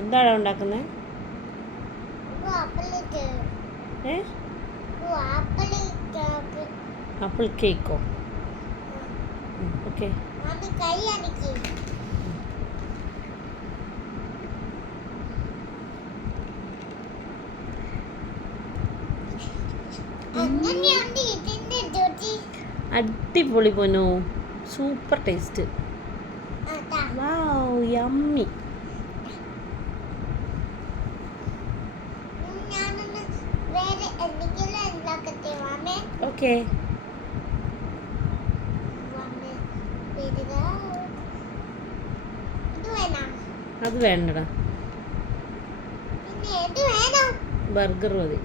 എന്താണ് ഉണ്ടാക്കുന്നത്? ആപ്പിൾ കേക്കോ? ഓക്കെ. അടിപൊളി പൊന്നു, super taste. Wow, yummy. Okay. അത് വേണ്ടടാ, ബർഗർ മതി.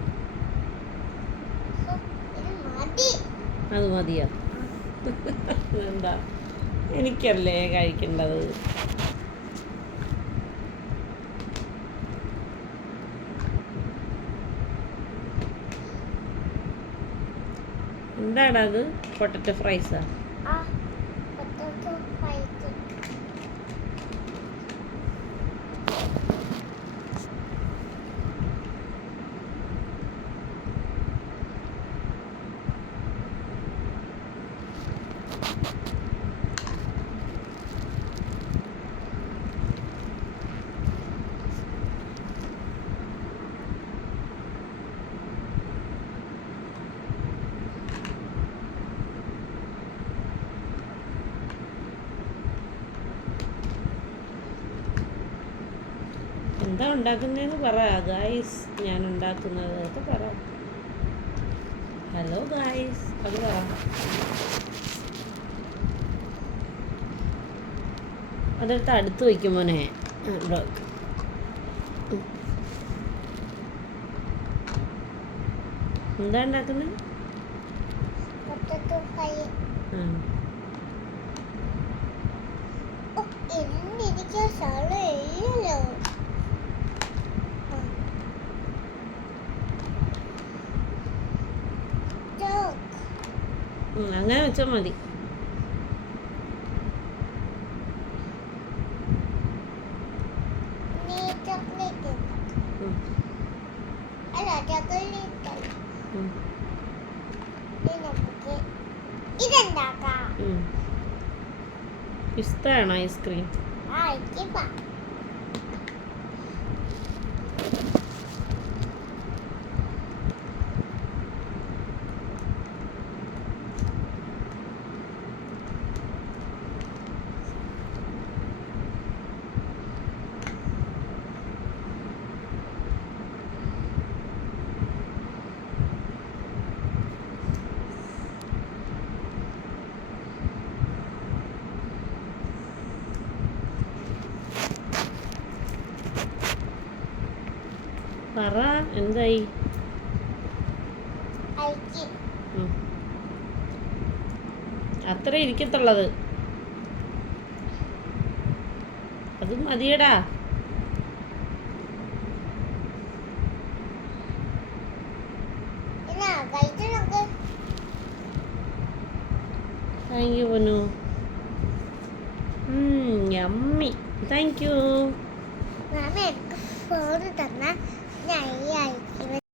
അത് മതിയോ? എന്താ, എനിക്കല്ലേ കഴിക്കേണ്ടത്. എന്താടാ അത്? പൊട്ടറ്റോ ഫ്രൈസാ? എന്താ ഉണ്ടാക്കുന്നതെന്ന് പറ ഗായ്സ്. ഞാൻ ഉണ്ടാക്കുന്നത് അത് പറ. ഹലോ ഗായ്സ്, അത് പറ. അതെടുത്ത് അടുത്ത് വയ്ക്കും മോനെ. എന്താ ഉണ്ടാക്കുന്നത്? അങ്ങനെ വെച്ചാൽ മതി. ഇഷ്ടമാണോ ഐസ്ക്രീം? പറ, എന്തായി? അത്ര ഇരിക്കത്തുള്ളത്. അത് മതിയടാ. താങ്ക് യു പൊന്നു. യമ്മി. Thank you. ഫോൺ തന്ന ഞാൻ